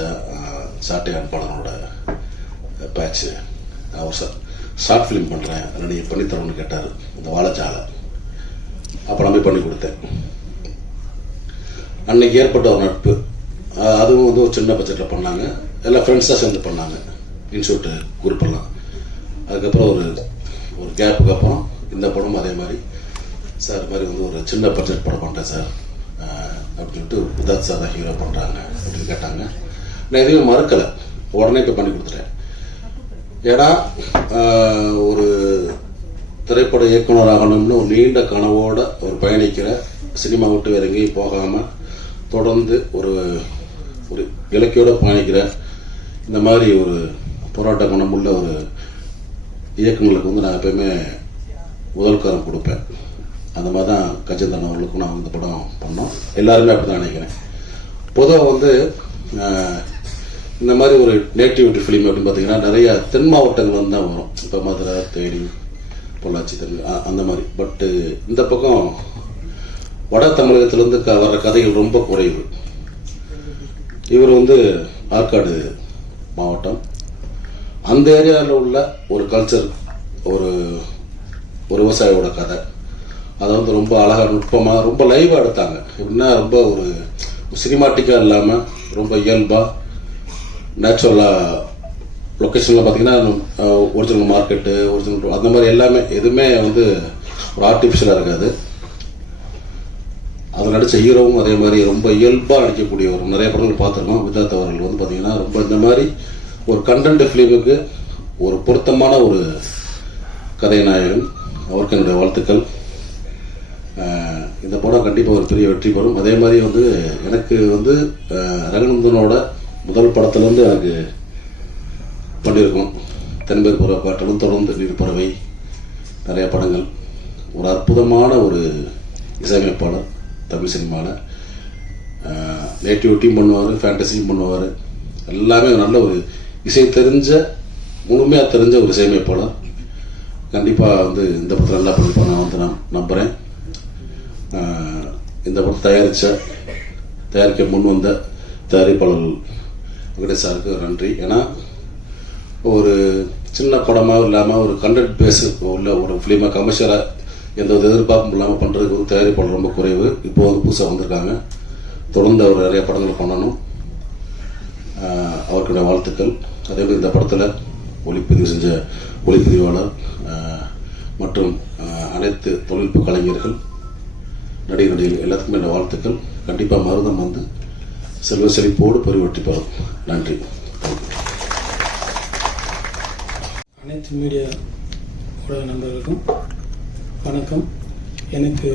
ராஜா சாட்டை அன்பாளனோட பேட்ச்சு. அவர் short film பண்ணுறேன், அதை நீங்கள் பண்ணித்தரோன்னு கேட்டார், இந்த வாழைச்சாலை. அப்போ நான் போய் பண்ணி கொடுத்தேன். அன்னைக்கு ஏற்பட்ட ஒரு நட்பு, அதுவும் வந்து ஒரு சின்ன பட்ஜெட்டில் பண்ணாங்க, எல்லாம் ஃப்ரெண்ட்ஸாக சேர்ந்து பண்ணாங்க, இன்ஸ்டியூட்டு குரூப்பெல்லாம். அதுக்கப்புறம் ஒரு கேப்புக்கு அப்புறம் இந்த படம் அதே மாதிரி சார் மாதிரி வந்து ஒரு சின்ன பட்ஜெட் படம் பண்ணுறேன் சார் அப்படின்னு சொல்லிட்டு உதாத் சார் தான் ஹீரோ பண்ணுறாங்க அப்படின்னு கேட்டாங்க. நான் எதுவுமே மறுக்கலை, உடனே போய் பண்ணி கொடுத்துட்டேன். ஏன்னா ஒரு திரைப்பட இயக்குனர் ஆகணும்னு ஒரு நீண்ட கனவோடு ஒரு பயணிக்கிற, சினிமா விட்டு வேற எங்கேயும் போகாமல் தொடர்ந்து ஒரு ஒரு இலக்கியோடு பயணிக்கிற இந்த மாதிரி ஒரு போராட்ட குணமுள்ள ஒரு இயக்குநர்களுக்கு வந்து நான் எப்பயுமே முதல் காரம் கொடுப்பேன். அந்த மாதிரி தான் கஜேந்திரன் அவர்களுக்கும் நான் இந்த படம் பண்ணோம். எல்லாருமே அப்படி தான் நினைக்கிறேன். பொதுவாக வந்து இந்த மாதிரி ஒரு நேட்டிவிட்டி ஃபிலிம் அப்படின்னு பார்த்தீங்கன்னா நிறைய தென் மாவட்டங்கள் வந்து தான் வரும். இப்போ மதுரை, தேனி, பொள்ளாச்சி, அந்த மாதிரி. பட்டு இந்த பக்கம் வட தமிழகத்திலேருந்து வர்ற கதைகள் ரொம்ப குறைவு. இவர் வந்து ஆற்காடு மாவட்டம், அந்த ஏரியாவில் உள்ள ஒரு கல்ச்சர், ஒரு விவசாயியோட கதை, அதை வந்து ரொம்ப அழகாக நுட்பமாக ரொம்ப லைவாக எடுத்தாங்க. எப்படின்னா ரொம்ப ஒரு சினிமாட்டிக்காக இல்லாமல் ரொம்ப இயல்பாக நேச்சுரலாக லொக்கேஷனில் பார்த்தீங்கன்னா ஒரிஜினல் மார்க்கெட்டு, ஒரிஜினல் அந்த மாதிரி எல்லாமே எதுவுமே வந்து ஒரு ஆர்டிஃபிஷியலாக இருக்காது. அதில் நடித்த ஹீரோவும் அதே மாதிரி ரொம்ப இயல்பாக நடிக்கக்கூடிய ஒரு நிறைய படங்கள் பார்த்துருக்கோம். விதாத் அவர்கள் வந்து பார்த்தீங்கன்னா ரொம்ப இந்த மாதிரி ஒரு கண்டென்ட் ஃபிலிமுக்கு ஒரு பொருத்தமான ஒரு கதைநாயகன். அவருக்கு என்னுடைய வாழ்த்துக்கள். இந்த படம் கண்டிப்பாக ஒரு பெரிய வெற்றி பெறும். அதே மாதிரி வந்து எனக்கு வந்து ரகுநந்தனோட முதல் படத்துலேருந்து எனக்கு பண்ணியிருக்கோம். தென்பேர் புற பாட்டலும் தொடர்ந்து நீர்ப்பறவை, நிறைய படங்கள். ஒரு அற்புதமான ஒரு இசையமைப்பாளர் தமிழ் சினிமாவில். நேட்டிவிட்டியும் பண்ணுவார், ஃபேண்டசியும் பண்ணுவார். எல்லாமே நல்ல ஒரு இசை தெரிஞ்ச, முழுமையாக தெரிஞ்ச ஒரு இசையமைப்பாளர். கண்டிப்பாக வந்து இந்த படத்தில் நல்லா பண்ணிருப்பாங்க நான் வந்து நம்புகிறேன். இந்த படத்தை தயாரிக்க முன் வந்த தயாரிப்பாளர் வெங்கடேஷ் சாருக்கு நன்றி. ஏன்னா ஒரு சின்ன படமாக இல்லாமல் ஒரு கண்டென்ட் பேஸு உள்ள ஒரு ஃபிலிமாக கமர்ஷியலாக எந்த ஒரு எதிர்பார்ப்பும் இல்லாமல் பண்ணுறதுக்கு ஒரு தயாரிப்பாளர் ரொம்ப குறைவு. இப்போ வந்து புதுசாக வந்திருக்காங்க. தொடர்ந்து அவர் நிறைய படங்கள் பண்ணணும். அவருடைய வாழ்த்துக்கள். அதே மாதிரி இந்த படத்தில் ஒளிப்பதிவு செஞ்ச ஒளிப்பதிவாளர் மற்றும் அனைத்து தொழில்நுட்ப கலைஞர்கள், நடிகர்கள் எல்லாத்துக்குமே இந்த வாழ்த்துக்கள். கண்டிப்பாக மருதம் வந்து செல்வ செழிப்போடு பெருவெற்றி பெறும். நன்றி. அனைத்து மீடியா ஊடக நண்பர்களுக்கும் வணக்கம். எனக்கு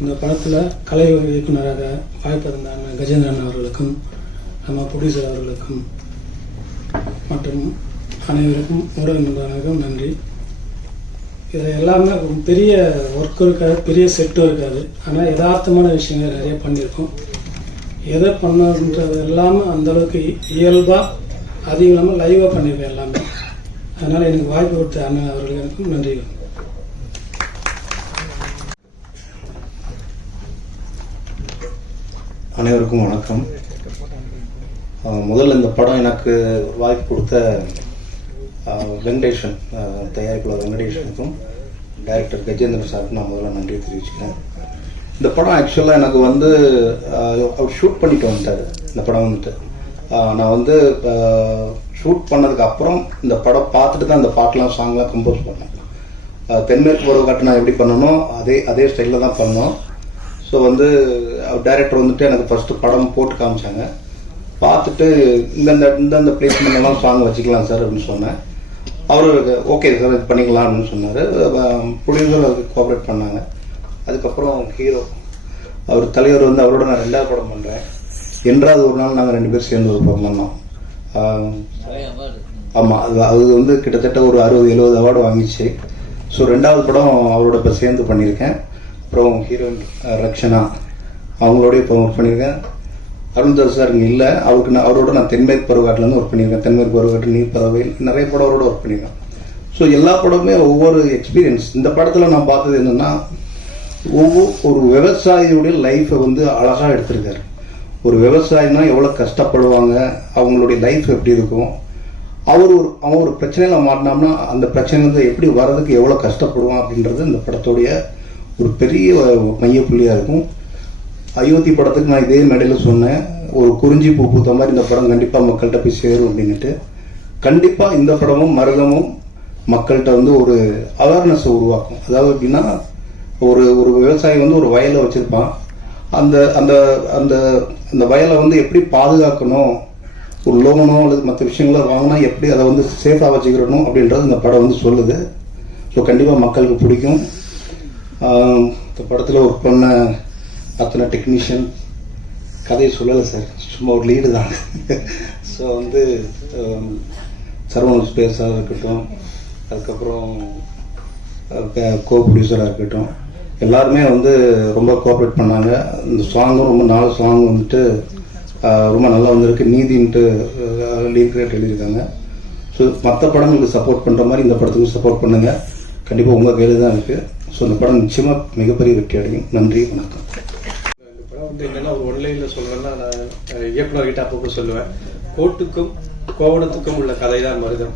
இந்த படத்தில் கலை இயக்குநராக வாய்ப்பு இருந்தாங்க கஜேந்திரன் அவர்களுக்கும், நம்ம ப்ரொடியூசர் அவர்களுக்கும் மற்றும் அனைவருக்கும் ஊடக நண்பர்களுக்கும் நன்றி. இதில் எல்லாமே பெரிய ஒர்க் இருக்காது, பெரிய செட்டும் இருக்காது. ஆனால் யதார்த்தமான விஷயங்கள் நிறைய பண்ணியிருக்கோம். எதை பண்ணுறது இல்லாமல் அந்தளவுக்கு இயல்பாக, அதிகம் இல்லாமல் லைவாக பண்ணியிருக்கேன் எல்லாமே. அதனால் எனக்கு வாய்ப்பு கொடுத்த அண்ணன் அவர்களுக்கும் நன்றிகள். அனைவருக்கும் வணக்கம். முதல்ல இந்த படம் எனக்கு வாய்ப்பு கொடுத்த வெங்கடேஷன், தயாரிப்பாளர் வெங்கடேஷனுக்கும் டைரக்டர் கஜேந்திரன் சாருக்கும் நான் முதல்ல நன்றி தெரிவிச்சுக்கிறேன். இந்த படம் ஆக்சுவலாக எனக்கு வந்து அவர் ஷூட் பண்ணிட்டு வந்துட்டார். இந்த படம் வந்துட்டு நான் வந்து ஷூட் பண்ணதுக்கு அப்புறம் இந்த படம் பார்த்துட்டு தான் இந்த பாட்டெலாம் சாங்லாம் கம்போஸ் பண்ணேன். தென்மேற்கு பருவ காட்டு நான் எப்படி பண்ணணும் அதே ஸ்டைலில் தான் பண்ணோம். ஸோ வந்து டைரக்டர் வந்துட்டு எனக்கு ஃபஸ்ட்டு படம் போட்டு காமிச்சாங்க. பார்த்துட்டு இந்த பிளேஸ்மெண்ட்லாம் சாங் வச்சுக்கலாம் சார் அப்படின்னு சொன்னேன். அவரு ஓகே சார் இது பண்ணிக்கலாம் அப்படின்னு சொன்னார். ப்ரொடியூசர் அதுக்கு கோஆப்ரேட் பண்ணாங்க. அதுக்கப்புறம் ஹீரோ அவர் தலைவர் வந்து அவரோட நான் 2வது படம் பண்ணுறேன். என்றாவது ஒரு நாள் நாங்கள் 2 பேர் சேர்ந்து ஒரு படம் பண்ணோம். ஆமாம், அது வந்து கிட்டத்தட்ட ஒரு 60-70 அவார்டு வாங்கிச்சு. ஸோ 2வது படம் அவரோட இப்போ சேர்ந்து பண்ணியிருக்கேன். அப்புறம் ஹீரோயின் ரக்ஷனா அவங்களோடய இப்போ ஒர்க் பண்ணியிருக்கேன். அருண்தாஸ் சார் இங்கே இல்லை, அவரோட நான் தென்மேற்கு பருவகாட்டிலேருந்து ஒர்க் பண்ணியிருக்கேன். தென்மேற்கு பருவகாட்டு, நீர் பறவை, நிறைய படம் அவரோட ஒர்க் பண்ணியிருக்கேன். ஸோ எல்லா படமுமே ஒவ்வொரு எக்ஸ்பீரியன்ஸ். இந்த படத்தில் நான் பார்த்தது என்னென்னா, ஒரு விவசாயியுடைய லைஃப்பை வந்து அழகாக எடுத்திருக்காரு. ஒரு விவசாயினா எவ்வளோ கஷ்டப்படுவாங்க, அவங்களுடைய லைஃப் எப்படி இருக்கும், அவன் ஒரு பிரச்சனையில் மாட்டினோம்னா அந்த பிரச்சனையிலேருந்து எப்படி வர்றதுக்கு எவ்வளோ கஷ்டப்படுவான் அப்படின்றது இந்த படத்துடைய ஒரு பெரிய மையப்புள்ளியாக இருக்கும். அயோத்தி படத்துக்கு நான் இதே மேடையில் சொன்னேன், ஒரு குறிஞ்சி பூ பூத்த மாதிரி இந்த படம் கண்டிப்பாக மக்கள்கிட்ட போய் சேரும் அப்படின்ட்டு. கண்டிப்பாக இந்த படமும் மருதமும் மக்கள்கிட்ட வந்து ஒரு அவேர்னஸை உருவாக்கும். அதாவது எப்படின்னா, ஒரு விவசாயி வந்து ஒரு வயலை வச்சுருப்பான், அந்த அந்த அந்த அந்த வயலை வந்து எப்படி பாதுகாக்கணும், ஒரு லோனோ அல்லது மற்ற விஷயங்களோ வாங்கினா எப்படி அதை வந்து சேஃபாக வச்சுக்கிறணும் அப்படின்றது இந்த படம் வந்து சொல்லுது. ஸோ கண்டிப்பாக மக்களுக்கு பிடிக்கும். இந்த படத்தில் ஒர்க் பண்ண அத்தனை டெக்னீஷியன் கதையை சொல்லலை சார், சும்மா ஒரு லீடு தான். ஸோ வந்து சரவணன் பேர் சார் இருக்கட்டும், அதுக்கப்புறம் கோ ப்ரொடியூசராக இருக்கட்டும், எல்லாருமே வந்து ரொம்ப கோஆப்ரேட் பண்ணாங்க. இந்த சாங்கும் ரொம்ப 4 சாங் வந்துட்டு ரொம்ப நல்லா வந்திருக்கு. நீதின்ட்டு லீக்ரேட் எழுதியிருக்காங்க. ஸோ மற்ற படங்களுக்கு சப்போர்ட் பண்ணுற மாதிரி இந்த படத்துக்கு சப்போர்ட் பண்ணுங்கள். கண்டிப்பாக உங்கள் கையில் தான் இருக்குது. ஸோ இந்த படம் நிச்சயமாக மிகப்பெரிய வெற்றி அடையும். நன்றி, வணக்கம். இந்த படம் வந்து என்னென்னா ஒரு ஒன்லைனில் சொல்லணும்னா, நான் இயக்குனர்கிட்ட அப்பப்போ சொல்லுவேன், கோட்டுக்கும் கோவணத்துக்கும் உள்ள கதை தான் மருதம்.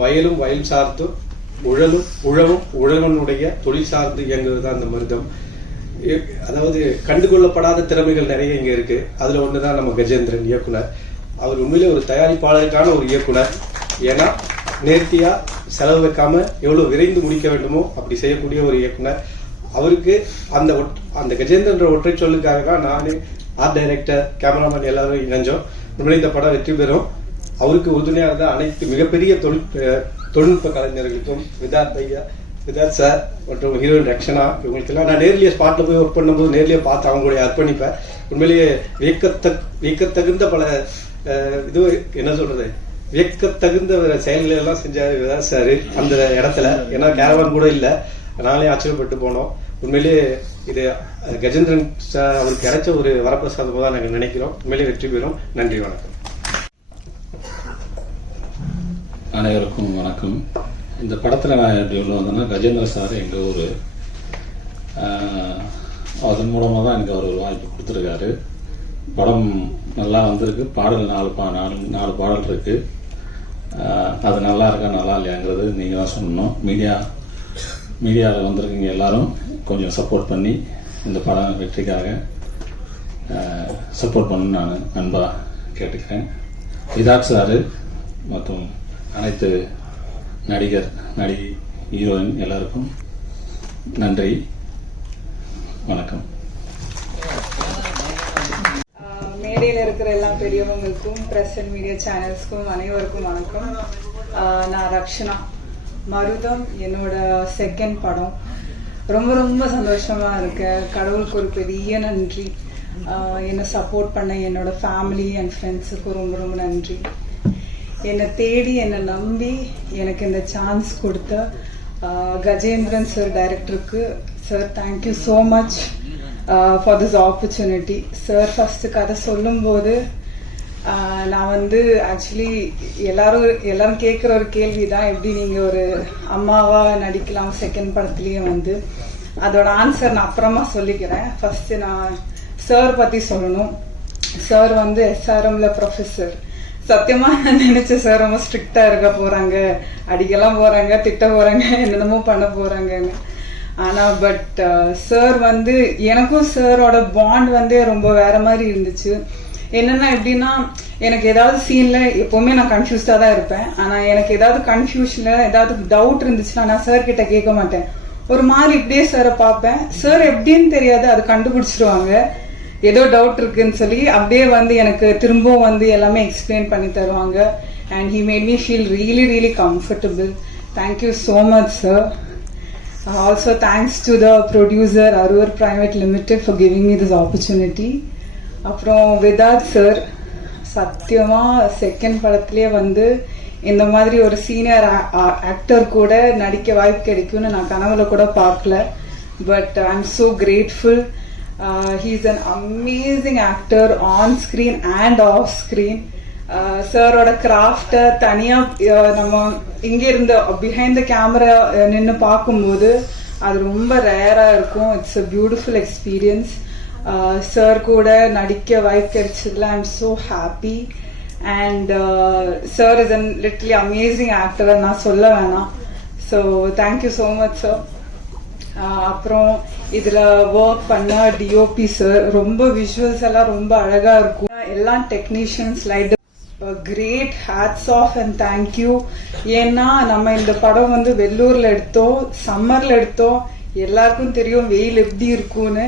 வயலும் வயல் சார்ந்தும் உழவும் உழவனுடைய தொழில் சார்ந்து இயங்குவது தான் இந்த மருதம். அதாவது கண்டுகொள்ளப்படாத திறமைகள் நிறைய இங்கே இருக்கு. அதில் ஒன்று தான் நம்ம கஜேந்திரன் இயக்குனர். அவர் உண்மையிலே ஒரு தயாரிப்பாளருக்கான ஒரு இயக்குனர். ஏன்னா நேர்த்தியா செலவு வைக்காம எவ்வளவு விரைந்து முடிக்க வேண்டுமோ அப்படி செய்யக்கூடிய ஒரு இயக்குனர். அவருக்கு அந்த கஜேந்திரன்ற ஒற்றை சொல்லுக்காக தான் நானே, ஆர்ட் டைரக்டர், கேமராமேன் எல்லாரும் இணைஞ்சோம். உண்மையிலே இந்த படம் வெற்றி பெறும். அவருக்கு உறுதுணையாக இருந்த அனைத்து மிகப்பெரிய தொழில்நுட்ப கலைஞர்களுக்கும், விதாத் சார் மற்றும் ஹீரோயின் ரக்ஷனா, இவங்களுக்கெல்லாம் நான் நேர்லேயே ஸ்பாட்ல போய் ஒர்க் பண்ணும்போது நேர்லேயே பார்த்து அவங்களுடைய அர்ப்பணிப்பேன். உண்மையிலேயே வியக்கத்தகுந்த பல இது என்ன சொல்றது, வியக்கத்தகுந்த செயல்களை எல்லாம் செஞ்சாரு விதாத் சார் அந்த இடத்துல. ஏன்னா கேரவான் கூட இல்லை, நானே ஆச்சரியப்பட்டு போனோம். உண்மையிலேயே இது கஜேந்திரன் சார் அவருக்கு கிடைச்ச ஒரு வரப்பிரசாதமாக தான் நாங்கள் நினைக்கிறோம். உண்மையிலேயே வெற்றி பெறும். நன்றி, வணக்கம். அனைவருக்கும் வணக்கம். இந்த படத்தில் நான் எப்படி உள்ள வந்தேன்னா, கஜேந்திர சார் எங்கள் ஊர், அதன் மூலமாக தான் எனக்கு அவர் ஒரு வாய்ப்பு கொடுத்துருக்காரு. படம் நல்லா வந்திருக்கு. பாடல் 4 பாடல் இருக்கு. அது நல்லா இருக்கா நல்லா இல்லையாங்கிறது நீங்கள் தான் சொல்லணும். மீடியாவில் வந்திருக்கீங்க எல்லாரும் கொஞ்சம் சப்போர்ட் பண்ணி இந்த படம் வெற்றிக்காக சப்போர்ட் பண்ணணும்னு நான் அன்பாக கேட்டுக்கிறேன். விதாத் சார் மற்றும் அனைத்து நடிகை, ஹீரோயின் எல்லாருக்கும் நன்றி, வணக்கம். மேடையில் இருக்கிற எல்லா பெரியவங்களுக்கும், பிரஸ் அண்ட் மீடியா சேனல்ஸ்க்கும் அனைவருக்கும் வணக்கம். நான் ரக்ஷனா. மருதம் என்னோட செகண்ட் படம். ரொம்ப ரொம்ப சந்தோஷமா இருக்கு. கடவுளுக்கு ஒரு பெரிய நன்றி. என்னை சப்போர்ட் பண்ண என்னோட ஃபேமிலி அண்ட் ஃப்ரெண்ட்ஸுக்கும் ரொம்ப ரொம்ப நன்றி. என்னை தேடி என்னை நம்பி எனக்கு இந்த சான்ஸ் கொடுத்த கஜேந்திரன் சார் டைரக்டருக்கு, sir thank you so much for this opportunity. Sir first கதை சொல்லும்போது நான் வந்து ஆக்சுவலி எல்லாரும் கேட்குற ஒரு கேள்வி தான், எப்படி நீங்கள் ஒரு அம்மாவா நடிக்கலாம் செகண்ட் படத்துலேயே வந்து. அதோட ஆன்சர் நான் அப்புறமா சொல்லிக்கிறேன். ஃபர்ஸ்ட் நான் சார் பற்றி சொல்லணும். சார் வந்து SRMல ப்ரொஃபஸர். சத்தியமா நான் நினைச்சேன் சார் ரொம்ப ஸ்ட்ரிக்டா இருக்க போறாங்க, அடிக்கலாம் போறாங்க, திட்ட போறாங்க, என்னென்னமோ பண்ண போறாங்கன்னு. ஆனா பட் சார் வந்து எனக்கும் சாரோட பாண்ட் வந்து ரொம்ப வேற மாதிரி இருந்துச்சு. என்னன்னா எப்படின்னா, எனக்கு ஏதாவது சீன்ல எப்பவுமே நான் கன்ஃபியூஸ்டா தான் இருப்பேன். ஆனா எனக்கு ஏதாவது கன்ஃபியூஷன்ல ஏதாவது டவுட் இருந்துச்சுன்னா நான் சார் கிட்ட கேட்க மாட்டேன். ஒரு மாதிரி இப்படியே சாரை பார்ப்பேன். சார் எப்படின்னு தெரியாது, அது கண்டுபிடிச்சிருவாங்க. ஏதோ டவுட் இருக்குன்னு சொல்லி அப்படியே வந்து எனக்கு திரும்பவும் வந்து எல்லாமே எக்ஸ்பிளைன் பண்ணி தருவாங்க. And he made me feel really really comfortable. Thank you so much sir. Also thanks to the producer Aroor private limited for giving me this opportunity. அப்புறம் விதாத் சார், சத்தியமா செகண்ட் படத்துலேயே வந்து இந்த மாதிரி ஒரு சீனியர் ஆக்டர் கூட நடிக்க வாய்ப்பு கிடைக்கும்னு நான் கனவுல கூட பார்க்கல. But I am so grateful. He's an amazing actor on screen and off screen. சாரோட கிராஃப்டை தனியாக நம்ம இங்கே இருந்த பிஹைண்ட் த கேமரா நின்று பார்க்கும்போது அது ரொம்ப ரேராக இருக்கும். It's a beautiful experience. Sir கூட நடிக்க வாய்ப்பு கிடைச்சதுல I am so happy. And sir is an literally amazing actor, நான் சொல்ல வேணாம். So thank you so much sir. அப்புறம் இதுல ஒர்க் பண்ண டிஓபி சார், ரொம்ப விஷுவல்ஸ் எல்லாம் ரொம்ப அழகா இருக்கும். எல்லா technicians light great hats off and thank you. ஏன்னா நம்ம இந்த படம் வந்து வெள்ளூர்ல எடுத்தோம், சம்மர்ல எடுத்தோம். எல்லாருக்கும் தெரியும் வெயில் எப்படி இருக்கும்னு.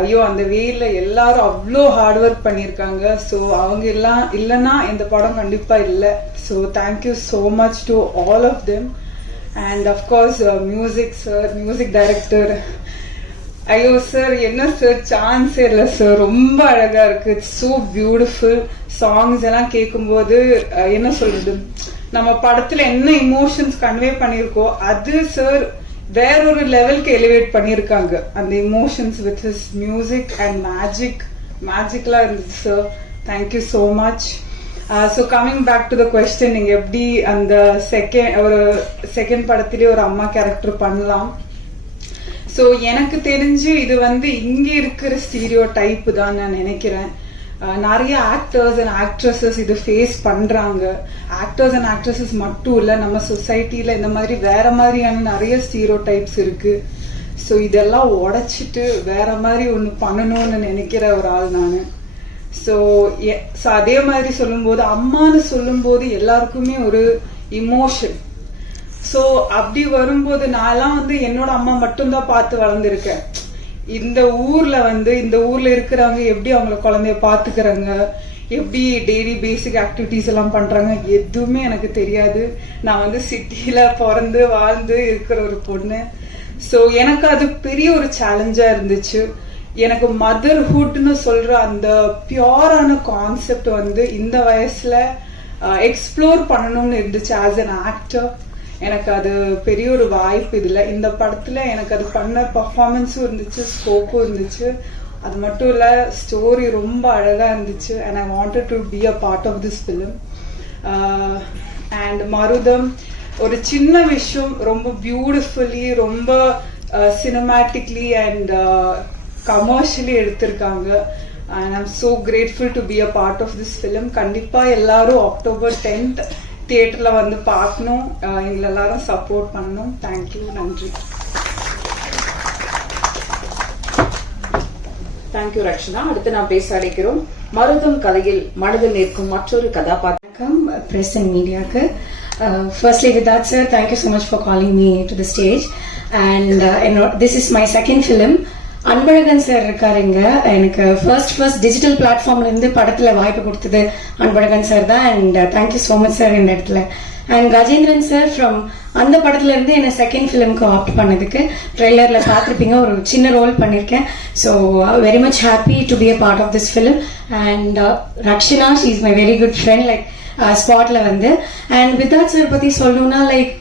ஐயோ, அந்த வெயில்ல எல்லாரும் அவ்வளோ ஹார்ட் ஒர்க் பண்ணியிருக்காங்க. ஸோ அவங்க எல்லாம் இல்லைன்னா இந்த படம் கண்டிப்பா இல்லை. So thank you so much to all of them. And of course music sir, music director. ஐயோ சார், என்ன சார் சான்ஸே இல்லை சார், ரொம்ப அழகா இருக்கு. It's so beautiful. சாங்ஸ் எல்லாம் கேட்கும்போது என்ன சொல்றது, நம்ம படத்துல என்ன இமோஷன்ஸ் கன்வே பண்ணிருக்கோ அது சார் வேற ஒரு லெவலுக்கு எலிவேட் பண்ணிருக்காங்க. அந்த emotions with his music and மேஜிக்லா இருந்துச்சு sir. Thank you so much. So coming back to the question, நீங்க எப்படி அந்த செகண்ட் படத்திலேயே ஒரு அம்மா கேரக்டர் பண்ணலாம்? ஸோ எனக்கு தெரிஞ்சு இது வந்து இங்க இருக்கிற ஸ்டீரியோ டைப் தான் நான் நினைக்கிறேன். நிறைய ஆக்டர்ஸ் அண்ட் ஆக்ட்ரஸஸ் இது ஃபேஸ் பண்றாங்க. ஆக்டர்ஸ் அண்ட் ஆக்ட்ரஸஸ் மட்டும் இல்ல, நம்ம சொசைட்டில இந்த மாதிரி வேற மாதிரியான நிறைய ஸ்டீரியோ டைப்ஸ் இருக்கு. ஸோ இதெல்லாம் உடைச்சிட்டு வேற மாதிரி ஒன்று பண்ணணும்னு நினைக்கிற ஒரு ஆள் நான். ஸோ அதே மாதிரி சொல்லும்போது, அம்மான்னு சொல்லும்போது எல்லாருக்குமே ஒரு இமோஷன். ஸோ அப்படி வரும்போது நான்லாம் வந்து என்னோட அம்மா மட்டும்தான் பார்த்து வளர்ந்துருக்கேன். இந்த ஊர்ல இருக்கிறவங்க எப்படி அவங்கள குழந்தைய பாத்துக்கிறாங்க, எப்படி டெய்லி பேசிக் ஆக்டிவிட்டிஸ் எல்லாம் பண்றாங்க, எதுவுமே எனக்கு தெரியாது. நான் வந்து சிட்டில பிறந்து வாழ்ந்து இருக்கிற ஒரு பொண்ணு. ஸோ எனக்கு அது பெரிய ஒரு சேலஞ்சா இருந்துச்சு. எனக்கு மதர்ஹுட்னு சொல்ற அந்த பியூரான கான்செப்ட் வந்து இந்த வயசுல எக்ஸ்ப்ளோர் பண்ணணும்னு இருந்துச்சு ஆஸ் அன் ஆக்டர். எனக்கு அது பெரிய ஒரு வாய்ப்பு. இதுல இந்த படத்துல எனக்கு அது பண்ண பர்ஃபார்மன்ஸும் இருந்துச்சு, ஸ்கோப்பும் இருந்துச்சு. அது மட்டும் இல்ல, ஸ்டோரி ரொம்ப அழகா இருந்துச்சு. And I wanted to be a part of this film. And Marutham ஒரு சின்ன விஷயம் ரொம்ப பியூட்டிஃபுல்லி, ரொம்ப சினிமேட்டிக்லி அண்ட் கமர்ஷியலி எடுத்திருக்காங்க. And I am so grateful to be a part of this film. கண்டிப்பா எல்லாரும் அக்டோபர் 10th தியேட்டர்ல வந்து பார்க்கணும். எங்களை எல்லாரும் சப்போர்ட் பண்ணணும். தேங்க்யூ, நன்றி. தேங்க்யூ ரக்ஷனா. அடுத்து நான் பேச அழைக்கிறோம் மருதம் கதையில் மனதில் நிற்கும் மற்றொரு கதாபாத்திரம். Press and மீடியாக்கு firstly with that sir, thank you so much for calling me to the stage. And this is my second film. Anbazhagan sir இருக்காருங்க. எனக்கு ஃபர்ஸ்ட் டிஜிட்டல் பிளாட்ஃபார்ம்ல இருந்து படத்துல வாய்ப்பு கொடுத்தது அன்பழகன் சார் தான். And thank you so much sir இந்த இடத்துல. அண்ட் கஜேந்திரன் சார் ஃப்ரம் அந்த படத்துல இருந்து என்ன செகண்ட் ஃபிலிம்க்கு ஆப்ட் பண்ணதுக்கு ட்ரெய்லர்ல பார்த்துருப்பீங்க, ஒரு சின்ன ரோல் பண்ணியிருக்கேன். So very much happy to be a part of this film. And Rakshana, she is my very good friend, like ஸ்பாட்ல வந்து. அண்ட் வித்தாத் சார் பத்தி சொல்லணும்னா, லைக்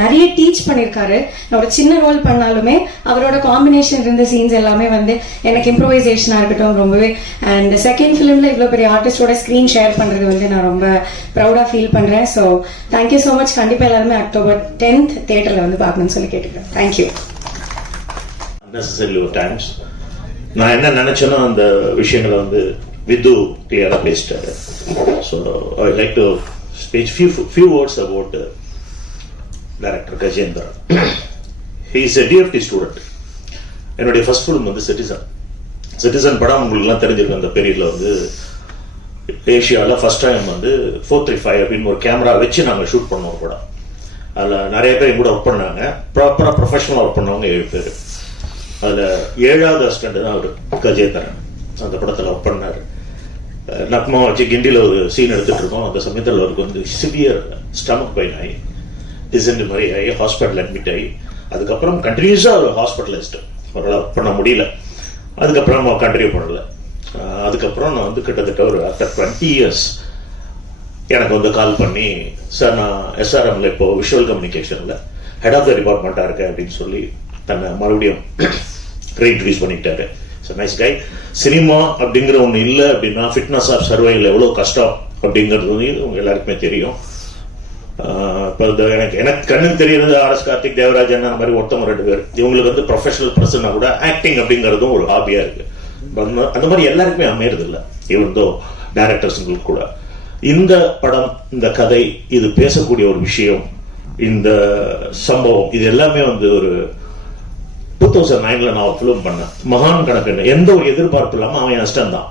நிறைய டீச் பண்ணிருக்காரு. ஒரு சின்ன ரோல் பண்ணாலுமே அவரோட காம்பினேஷன் இருந்த சீன்ஸ் எல்லாமே வந்து எனக்கு இம்ப்ரோவைசேஷனா இருக்கட்டும் ரொம்பவே. அண்ட் செகண்ட் ஃபிலிம்ல இவ்வளவு பெரிய ஆர்டிஸ்டோட ஸ்கிரீன் ஷேர் பண்றது வந்து நான் ரொம்ப ப்ரௌடா ஃபீல் பண்றேன். So thank you so much. கண்டிப்பா எல்லாருமே அக்டோபர் 10th தியேட்டர்ல வந்து பார்க்கணும்னு சொல்லி கேட்டுக்கிறேன். தேங்க்யூ. நான் என்ன நினைச்சேனோ அந்த விஷயங்களை வந்து விது கிளியரா பேசிட்டாரு. So I like to speech few words about Director Gajendra. He is a DFT student. என்னுடைய ஃபர்ஸ்ட் ஃபிலிம் வந்து சிட்டிசன் படம் உங்களுக்குலாம் தெரிஞ்சிருக்கு. அந்த பீரியட்ல வந்து ஏஷியாவில் ஃபர்ஸ்ட் டைம் வந்து 435 அப்படின்னு ஒரு கேமரா வச்சு நாங்கள் ஷூட் பண்ணோம் ஒரு படம். அதில் நிறைய பேர் கூட ஒர்க் பண்ணாங்க. ப்ராப்பராக ப்ரொஃபஷனலாக ஒர்க் பண்ணவங்க 7 பேர். அதில் 7வது அசிஸ்டன்ட் தான் அவர் கஜேந்திரன். அந்த படத்தில் ஒர்க் பண்ணார். நக்மா வச்சு கிண்டியில் ஒரு சீன் எடுத்துட்டு இருக்கோம். அந்த சமயத்தில் அவருக்கு வந்து சிவியர் ஸ்டமக் பெயின் ஆகி டிசென்ட் மாதிரி ஆகி ஹாஸ்பிட்டல் அட்மிட் ஆகி அதுக்கப்புறம் கண்டினியூஸாக ஒரு ஹாஸ்பிட்டலைஸ்டு. அவரால் ஒர்க் பண்ண முடியல. அதுக்கப்புறம் நம்ம கண்டினியூ பண்ணல. அதுக்கப்புறம் நான் வந்து கிட்டத்தட்ட ஒரு ஆஃப்டர் 20 years எனக்கு வந்து கால் பண்ணி, சார் நான் SRMல இப்போ விஷுவல் கம்யூனிகேஷனில் ஹெட் ஆஃப் த டிபார்ட்மெண்ட்டாக இருக்கேன் அப்படின்னு சொல்லி தன்னை மறுபடியும் ரீஇன்ட்ரடியூஸ் பண்ணிக்கிட்டாரு. Nice guy. சினிமா அப்படிங்கிற ஒன்று இல்லை அப்படின்னா ஃபிட்னஸ் ஆஃப் சர்வைவல் எவ்வளோ கஷ்டம் அப்படிங்கிறது வந்து எல்லாருக்குமே தெரியும். இப்போ எனக்கு கண்ணுக்கு தெரியுறது ஆர்எஸ் கார்த்திக், தேவராஜன் அந்த மாதிரி ஒருத்தவங்க 2 பேர். இவங்களுக்கு வந்து ப்ரொஃபஷனல் பர்சனா கூட ஆக்டிங் அப்படிங்கிறதும் ஒரு ஹாபியா இருக்கு. அந்த மாதிரி எல்லாருக்குமே அமையறது இல்லை, இவந்தோ டைரக்டர்ஸுங்களுக்கு கூட. இந்த படம், இந்த கதை, இது பேசக்கூடிய ஒரு விஷயம், இந்த சம்பவம், இது எல்லாமே வந்து ஒரு 2009 நான் ஃபிலிம் பண்ணேன். மகான் கணக்கு எந்த ஒரு எதிர்பார்ப்பு இல்லாம அவன் அஸ்டன் தான்,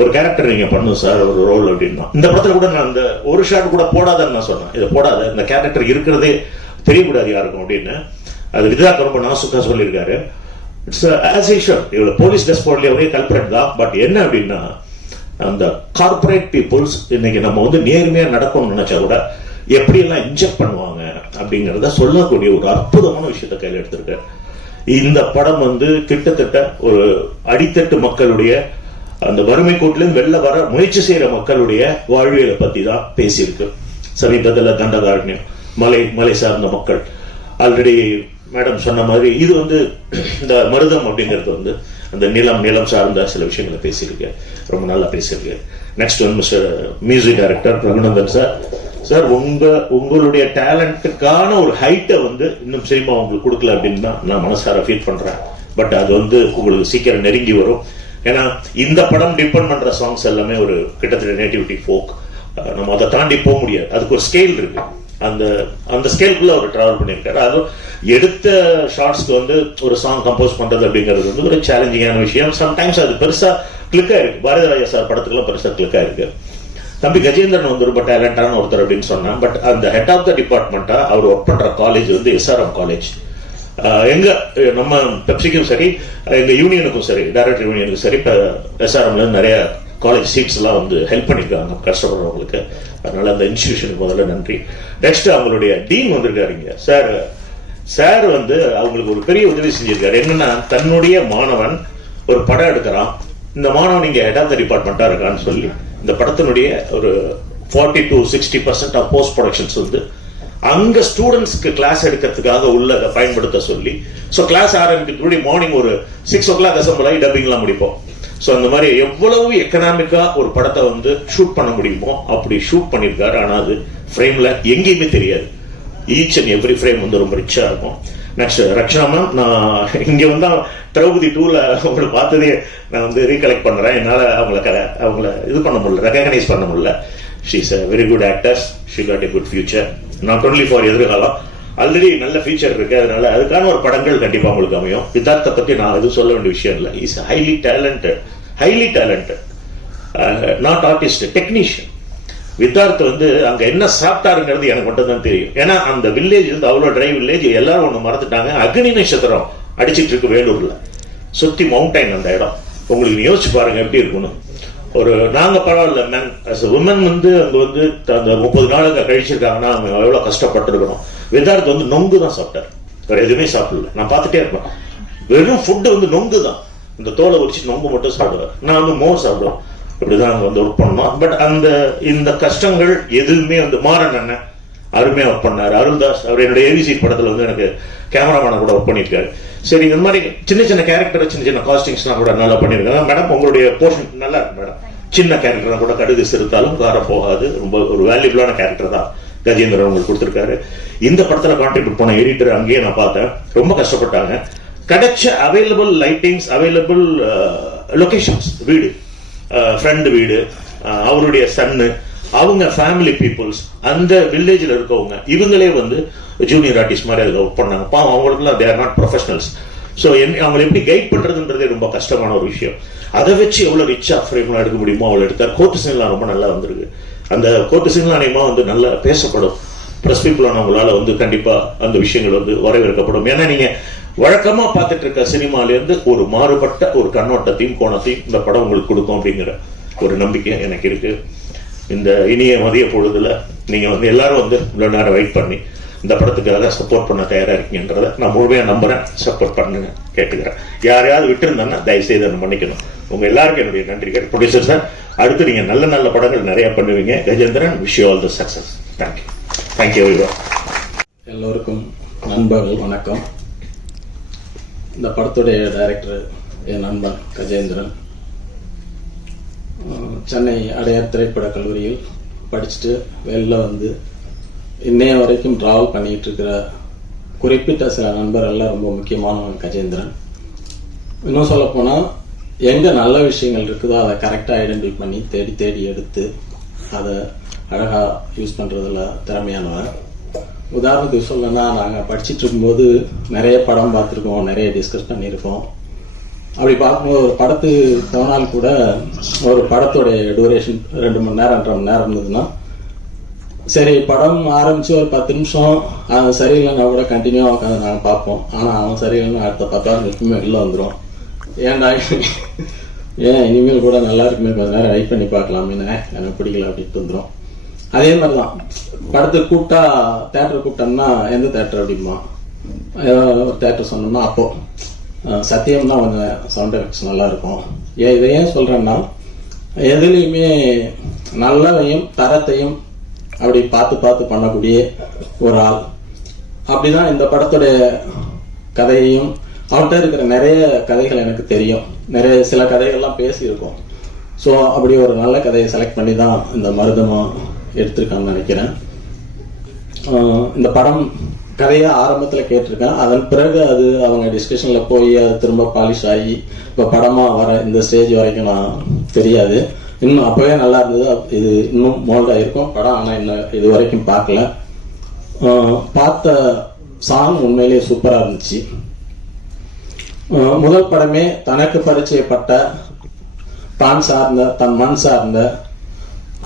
ஒரு கேரக்டர் நீங்க பண்ணும் சார், ஒரு ரோல் அப்படின்னா. இந்த படத்துல கூட நான் அந்த ஒரு ஷாட் கூட போடாதன்னு நான் சொன்னேன். இதை போடாத, இந்த கேரக்டர் இருக்கிறதே தெரியக்கூடாது யாருக்கும் அப்படின்னு. அது விதாக் ரொம்ப நாசுக்கா சொல்லியிருக்காரு. இட்ஸ் ஆஸ் யூஷுவல், இவ்வளவு போலீஸ் ட்ரெஸ் போடல, ஒரே கல்பரேட் தான். பட் என்ன அப்படின்னா, அந்த கார்பரேட் பீப்புள்ஸ் இன்னைக்கு நம்ம வந்து நேர்மையா நடக்கணும்னு நினைச்சா கூட எப்படி எல்லாம் இன்ஜெக்ட் பண்ணுவாங்க அப்படிங்கறத சொல்லக்கூடிய ஒரு அற்புதமான விஷயத்த கையில் எடுத்திருக்க. இந்த படம் வந்து கிட்டத்தட்ட ஒரு அடித்தட்டு மக்களுடைய, அந்த வறுமை கோட்டிலிருந்து வெளில வர முயற்சி செய்யற மக்களுடைய வாழ்வியலை பத்தி தான் பேசியிருக்கு. சமீபத்தில் தண்டகாரண்யம், மலை சார்ந்த மக்கள், ஆல்ரெடி மேடம் சொன்ன மாதிரி இது வந்து இந்த மருதம் அப்படிங்கிறது வந்து அந்த நிலம் சார்ந்த சில விஷயங்களை பேசியிருக்கு. ரொம்ப நல்லா பேசியிருக்கு. நெக்ஸ்ட் வந்து mister music director Raghunandan sir, உங்களுடைய டேலண்ட்டுக்கான ஒரு ஹைட்டை வந்து இன்னும் சினிமா உங்களுக்கு கொடுக்கல அப்படின்னு தான் நான் மனசார ஃபீல் பண்றேன். பட் அது வந்து உங்களுக்கு சீக்கிரம் நெருங்கி வரும். ஏன்னா இந்த படம் டிபெண்ட் பண்ற சாங்ஸ் எல்லாமே ஒரு கிட்டத்தட்ட நேட்டிவிட்டி ஃபோக். நம்ம அதை தாண்டி போக முடியாது, அதுக்கு ஒரு ஸ்கேல் இருக்கு. அந்த ஸ்கேலுக்குள்ள அவர் டிராவல் பண்ணியிருக்காரு. அதுவும் எடுத்த ஷார்ட்ஸ்க்கு வந்து ஒரு சாங் கம்போஸ் பண்றது அப்படிங்கிறது வந்து ஒரு சேலஞ்சிங்கான விஷயம். சம்டைம்ஸ் அது பெருசா கிளிக் ஆயிருக்கு. பாரதிராஜா சார் படத்துக்குலாம் பெருசா கிளிக் ஆயிருக்கு. தம்பி கஜேந்திரன் வந்து ரொம்ப டேலண்டான ஒருத்தர் அப்படின்னு சொன்னான். பட் அந்த ஹெட் ஆஃப் த டிபார்ட்மெண்டா அவர் ஒர்க் பண்ற காலேஜ் வந்து SRM காலேஜ். எங்க நம்ம பெப்சிக்கும் சரி, எங்க யூனியனுக்கும் சரி, டைரக்டர் யூனியனுக்கும் சரி, இப்போ SRMல நிறைய காலேஜ் சீட்ஸ் எல்லாம் வந்து ஹெல்ப் பண்ணிருக்காங்க கஷ்டப்படுறவங்களுக்கு. அதனால அந்த இன்ஸ்டிடியூஷனுக்கு முதல்ல நன்றி. நெக்ஸ்ட் அவங்களுடைய டீன் வந்திருக்காருங்க சார் வந்து அவங்களுக்கு ஒரு பெரிய உதவி செஞ்சிருக்காரு. என்னன்னா, தன்னுடைய மாணவன் ஒரு படம் எடுக்கிறான், இந்த மாணவன் இங்க ஹெட் ஆஃப் த டிபார்ட்மெண்டா இருக்கான்னு சொல்லி இந்த படத்தினுடைய ஒரு 40 to 60% ஆஃப் போஸ்ட் ப்ரொடக்ஷன்ஸ் வந்து அங்க ஸ்டூடெண்ட்ஸ்க்கு கிளாஸ் எடுக்கிறதுக்காக உள்ள பயன்படுத்த சொல்லி, ஸோ கிளாஸ் ஆரம்பிக்கிறதுக்கு மார்னிங் ஒரு 6 o'clock அசம்பிள் ஆகி டப்பிங்லாம் முடிப்போம். ஸோ அந்த மாதிரி எவ்வளவு எக்கனாமிக்கா ஒரு படத்தை வந்து ஷூட் பண்ண முடியுமோ அப்படி ஷூட் பண்ணியிருக்காரு. ஆனால் அது ஃப்ரேம்ல எங்கேயுமே தெரியாது. ஈச் அண்ட் எவ்ரி ஃப்ரேம் வந்து ரொம்ப ரிச்சா இருக்கும். நெக்ஸ்ட் ரக்ஷனா மேம், நான் இங்க வந்து திரௌபதி 2ல அவங்களை பார்த்ததே நான் வந்து ரீகலெக்ட் பண்றேன். என்னால அவங்கள இது பண்ண முடியல, ரெகக்னைஸ் பண்ண முடியல. She is a very good actor. She got a good future. Not only for எதிர்காலம், ஆல்ரெடி நல்ல ஃபியூச்சர் இருக்கு. அதனால அதுக்கான ஒரு படங்கள் கண்டிப்பா உங்களுக்கு அமையும். விதார்த்தை பத்தி நான் எதுவும் சொல்ல வேண்டிய விஷயம் இல்லை. Is highly talented, not artist, technician. Vidharth வந்து அங்க என்ன சாப்பிட்டாருங்கிறது எனக்கு மட்டும் தான் தெரியும். ஏன்னா அந்த வில்லேஜ் வந்து அவ்வளவு ட்ரை வில்லேஜ், எல்லாரும் ஒண்ணு மறந்துட்டாங்க. அக்னி நட்சத்திரம் அடிச்சிட்டு இருக்கு வேலூர்ல, சுத்தி மவுண்டைன் அந்த இடம். உங்களுக்கு யோசிச்சு பாருங்க எப்படி இருக்குன்னு. ஒரு நாங்க பரவாயில்ல மேன், உமன் வந்து அங்க வந்து அந்த 30 நாள் அங்க கழிச்சிருக்காங்கன்னா அவங்க எவ்வளவு கஷ்டப்பட்டிருக்கணும். வித்தார்த் வந்து நொங்கு தான் சாப்பிட்டாரு, வேற எதுவுமே சாப்பிடல. நான் பார்த்துட்டே இருப்பேன், வெறும் ஃபுட்டு வந்து நொங்கு தான், இந்த தோலை உரிச்சு நொங்கு மட்டும் சாப்பிடுவேன். நான் வந்து மோர் சாப்பிடுவேன். இப்படிதான் அங்க வந்து ஒர்க் பண்ணோம். பட் இந்த கஷ்டங்கள் எதுவுமே வந்து மாறன் அண்ணன் அருமையா ஒர்க் பண்ணாரு. அருள்தாஸ் அவர் என்னுடைய ஏவிசி படத்துல வந்து எனக்கு கேமராமேன கூட ஒர்க் பண்ணியிருக்காரு. சரி, இந்த மாதிரி சின்ன கேரக்டர், சின்ன காஸ்டிங்ஸ்லாம் கூட நல்லா பண்ணியிருக்காங்க. மேடம் உங்களுடைய போர்ஷன் நல்லா இருக்கு மேடம். சின்ன கேரக்டர் கூட கடுகு சிறுத்தாலும் காரம் போகாது. ரொம்ப ஒரு வேல்யூபிளான கேரக்டர் தான் கஜேந்திரன் உங்களுக்கு கொடுத்திருக்காரு. இந்த படத்துல கான்ட்ரிபியூட் பண்ண எடிட்டர் அங்கேயே நான் பார்த்தேன், ரொம்ப கஷ்டப்பட்டாங்க. கிடைச்ச அவைலபிள் லைட்டிங்ஸ், அவைலபிள் லொகேஷன்ஸ், வீடு, ஃப்ரெண்டு வீடு, அவருடைய சன்னு, அவங்க ஃபேமிலி பீப்புள்ஸ், அந்த வில்லேஜில் இருக்கவங்க, இவங்களே வந்து ஜூனியர் ஆர்டிஸ்ட் மாதிரி அதில் ஒர்க் பண்ணாங்க. பாவம் அவங்களுக்குலாம் they are not professionals. So அவங்களை எப்படி கைட் பண்றதுன்றதே ரொம்ப கஷ்டமான ஒரு விஷயம். அதை வச்சு எவ்வளவு ரிச்சா ஃப்ரேம்லாம் எடுக்க முடியுமோ அவ்வளோ எடுத்தார். கோர்ட்டு சீன்லாம் ரொம்ப நல்லா வந்திருக்கு. அந்த கோர்ட்டு சீன்லாம் அநேகமா வந்து நல்லா பேசப்படும். ப்ரெஸ் பீப்புளானவங்களால வந்து கண்டிப்பா அந்த விஷயங்கள் வந்து வரவேற்கப்படும். ஏன்னா நீங்க வழக்கமா பார்த்துட்டு இருக்க சினிமாலேருந்து ஒரு மாறுபட்ட ஒரு கண்ணோட்டத்தையும் கோணத்தையும் இந்த படம் உங்களுக்கு கொடுக்கும் அப்படிங்கிற ஒரு நம்பிக்கை எனக்கு இருக்கு. இந்த இனிய மதிய பொழுதுல நீங்க வந்து எல்லாரும் வந்து இவ்வளவு நேரம் வெயிட் பண்ணி இந்த படத்துக்காக சப்போர்ட் பண்ண தயாரா இருக்கீங்கன்றத நான் முழுமையா நம்புறேன். சப்போர்ட் பண்ணுங்க கேட்டுக்கிறேன். யாரையாவது விட்டு இருந்தாங்கன்னா தயவுசெய்து அதை மன்னிக்கணும். உங்க எல்லாருக்கும் என்னுடைய நன்றிகள். ப்ரொடியூசர் சார், அடுத்து நீங்க நல்ல படங்கள் நிறைய பண்ணுவீங்க. Gajendran, wish you all the success. Thank you everyone. எல்லோருக்கும் நண்பர்கள் வணக்கம். இந்த படத்துடைய டைரக்டர் என் நண்பன் கஜேந்திரன். சென்னை அடையார் திரைப்பட கல்லூரியில் படிச்சுட்டு வெளில வந்து இன்னைய வரைக்கும் ட்ராவல் பண்ணிகிட்டு இருக்கிற குறிப்பிட்ட சில நண்பர்கள்லாம் ரொம்ப முக்கியமானவங்க கஜேந்திரன். இன்னும் சொல்லப்போனால் எங்கே நல்ல விஷயங்கள் இருக்குதோ அதை கரெக்டாக ஐடென்டிஃபை பண்ணி தேடி தேடி எடுத்து அதை அழகாக யூஸ் பண்ணுறதுல திறமையானவர். உதாரணத்துக்கு சொல்லணும்னா, நாங்கள் படிச்சுட்டு இருக்கும்போது நிறைய படம் பார்த்துருக்கோம், நிறைய டிஸ்கஸ் பண்ணியிருக்கோம். அப்படி பார்க்கும்போது ஒரு படத்துக்கு போனால் கூட ஒரு படத்தோடைய டூரேஷன் 2 மணி நேரம் 2.5 மணி நேரம் இருந்ததுன்னா, சரி படம் ஆரம்பித்து ஒரு 10 நிமிஷம் அது சரியில்லைன்னா கூட கண்டினியூவாக உட்காந்து நாங்கள் பார்ப்போம். ஆனால் அவன் சரியில்லைன்னா அடுத்த 10 நிமிஷமே வெளில வந்துடும். ஏன்டா ஏன் இனிமேல் கூட நல்லா இருக்குமே, கொஞ்சம் நேரம் வெயிட் பண்ணி பார்க்கலாமே, எனக்கு பிடிக்கல அப்படின்ட்டு வந்துடும். அதே மாதிரி தான் படத்துக்கு கூப்பிட்டா, தேட்டர் கூப்பிட்டோம்னா எந்த தேட்டர் அப்படிமா ஏதாவது ஒரு தேட்டர் சொன்னோம்னா அப்போது சத்தியம் தான் கொஞ்சம் சவுண்ட் எஃபெக்ட்ஸ் நல்லா இருக்கும். இதை ஏன் சொல்கிறேன்னா, எதுலேயுமே நல்லதையும் தரத்தையும் அப்படி பார்த்து பார்த்து பண்ணக்கூடிய ஒரு ஆள். அப்படிதான் இந்த படத்துடைய கதையையும், அவன்கிட்ட இருக்கிற நிறைய கதைகள் எனக்கு தெரியும், நிறைய சில கதைகள்லாம் பேசியிருக்கோம். ஸோ அப்படி ஒரு நல்ல கதையை செலக்ட் பண்ணி தான் இந்த மருதமம் எடுத்திருக்கான்னு நினைக்கிறேன். இந்த படம் கதையை ஆரம்பத்தில் கேட்டிருக்கேன். அதன் பிறகு அது அவங்க டிஸ்கஷனில் போய் அது திரும்ப பாலிஷ் ஆகி இப்போ படமாக வர இந்த ஸ்டேஜ் வரைக்கும் நான் தெரியாது. இன்னும் அப்போவே நல்லா இருந்தது, இது இன்னும் மோல்டாக இருக்கும் படம். ஆனால் இன்னும் இது வரைக்கும் பார்க்கல. பார்த்த சாங் உண்மையிலேயே சூப்பராக இருந்துச்சு. முதல் படமே தனக்கு பரிச்சயப்பட்ட, தான் சார்ந்த, தன் மண் சார்ந்த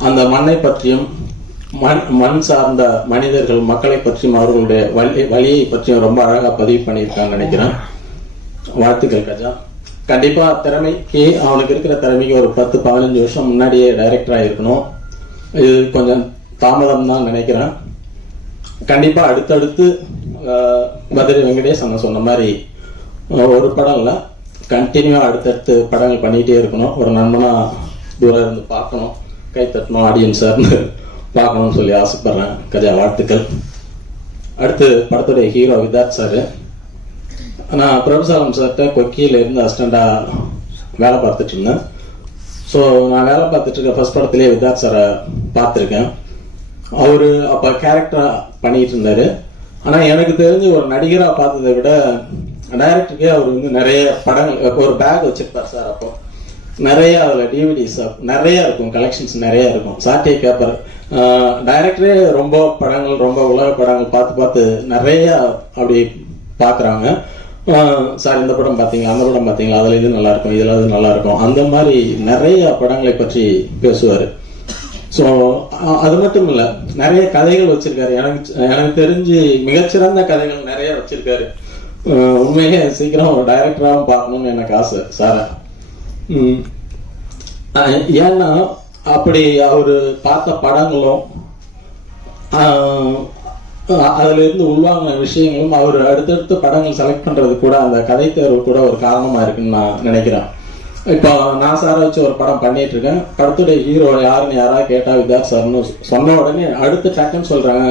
அந்த மண்ணை பற்றியும் மண் சார்ந்த மனிதர்கள் மக்களை பற்றியும் அவர்களுடைய வழியை பற்றியும் ரொம்ப அழகாக பதிவு பண்ணியிருக்கான்னு நினைக்கிறேன். வாழ்த்துக்கள் கஜா. கண்டிப்பா திறமைக்கு, அவனுக்கு இருக்கிற திறமைக்கு ஒரு 10-15 வருஷம் முன்னாடியே டைரக்டராக இருக்கணும். இது கொஞ்சம் தாமதம் தான் நினைக்கிறேன். கண்டிப்பா அடுத்தடுத்து பத்ரி வெங்கடேஷ் அண்ணன் சொன்ன மாதிரி ஒரு படம் இல்லை, கண்டினியூவா அடுத்தடுத்து படங்கள் பண்ணிகிட்டே இருக்கணும். ஒரு நண்பனா தூரம் இருந்து பார்க்கணும், கை தட்டணும், ஆடியன்ஸாக இருந்து பார்க்கணும்னு சொல்லி ஆசைப்படுறேன். கஜா வாழ்த்துக்கள். அடுத்து படத்துடைய ஹீரோ விதார்த் சார். நான் பிரபுசாலம் சார்கிட்ட கொக்கியிலேருந்து அசிஸ்டண்டாக வேலை பார்த்துட்டு இருந்தேன். ஸோ நான் வேலை பார்த்துட்டு இருக்க ஃபர்ஸ்ட் படத்துலேயே விதார்த் சாரை பார்த்துருக்கேன். அவர் அப்போ கேரக்டராக பண்ணிகிட்டு இருந்தார். ஆனால் எனக்கு தெரிஞ்சு ஒரு நடிகராக பார்த்ததை விட டைரக்டருக்கே அவர் வந்து நிறைய படங்கள், ஒரு பேக் வச்சுருப்பார் சார். அப்போ நிறைய அதில் டிவிடிஸ் நிறைய இருக்கும், கலெக்ஷன்ஸ் நிறைய இருக்கும். சாட்டே பேப்பர் டைரக்டரே ரொம்ப படங்கள், ரொம்ப உலக படங்கள் பார்த்து பார்த்து நிறைய அப்படி பார்க்குறாங்க. சார் இந்த படம் பார்த்தீங்களா, அந்த படம் பார்த்தீங்களா, அதில் இது நல்லா இருக்கும், இதில் அது நல்லா இருக்கும், அந்த மாதிரி நிறைய படங்களை பற்றி பேசுவார். ஸோ அது மட்டும் இல்லை, நிறைய கதைகள் வச்சிருக்காரு. எனக்கு தெரிஞ்சு மிகச்சிறந்த கதைகள் நிறைய வச்சிருக்காரு. உண்மையிலே சீக்கிரம் ஒரு டைரக்டராகவும் பார்க்கணும்னு எனக்கு ஆசை சார். ஏன்னா அப்படி அவர் பார்த்த படங்களும் அதுல இருந்து உள்வாங்கின விஷயங்களும் அவர் அடுத்தடுத்த படங்கள் செலக்ட் பண்றது கூட அந்த கதை தேர்வு கூட ஒரு காரணமா இருக்குன்னு நான் நினைக்கிறேன். இப்போ நான் சாரை வச்சு ஒரு படம் பண்ணிட்டு இருக்கேன். படத்துடைய ஹீரோ யாருன்னு யாராவது கேட்டா விதார்த் சார்னு சொன்ன உடனே அடுத்த டக்குன்னு சொல்றாங்க,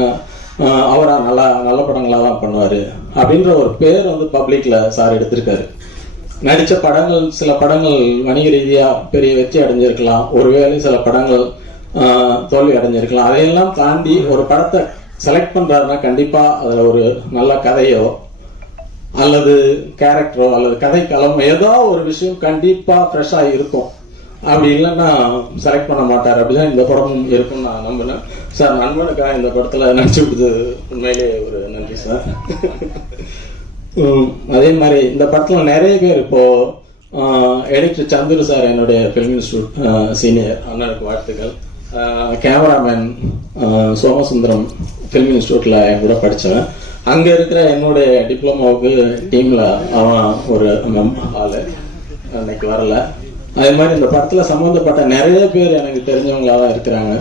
அவரா நல்ல படங்களா தான் பண்ணுவாரு அப்படின்ற ஒரு பேர் வந்து பப்ளிக்ல சார் எடுத்திருக்காரு. நடித்த படங்கள், சில படங்கள் வணிக ரீதியா பெரிய வெற்றி அடைஞ்சிருக்கலாம், ஒருவேளை சில படங்கள் தோல்வி அடைஞ்சிருக்கலாம். அதையெல்லாம் தாண்டி ஒரு படத்தை செலக்ட் பண்றாருன்னா கண்டிப்பா அதுல ஒரு நல்ல கதையோ அல்லது கேரக்டரோ அல்லது கதைக்களம் ஏதோ ஒரு விஷயம் கண்டிப்பா ஃப்ரெஷ்ஷா இருக்கும். அப்படி இல்லைன்னா செலக்ட் பண்ண மாட்டார். அப்படிதான் இந்த படமும் இருக்கும்னு நான் நம்பினேன் சார். நண்பனுக்காக இந்த படத்துல நடிச்சு கொடுத்தது உண்மையிலே ஒரு நன்றி சார். அதே மாதிரி இந்த படத்துல நிறைய பேர், இப்போ எடிட்டர் சந்துரு சார் என்னுடைய ஃபிலிம் இன்ஸ்டியூட் சீனியர், அண்ணனுக்கு வாழ்த்துக்கள். கேமராமேன் சோமசுந்தரம் ஃபிலிம் இன்ஸ்டியூட்ல என் கூட படித்தவன். அங்க இருக்கிற என்னுடைய டிப்ளமோவுக்கு டீம்ல அவன் ஒரு ஆளு அன்னைக்கு வரல. அதே மாதிரி இந்த படத்துல சம்பந்தப்பட்ட நிறைய பேர் எனக்கு தெரிஞ்சவங்களா தான் இருக்கிறாங்க.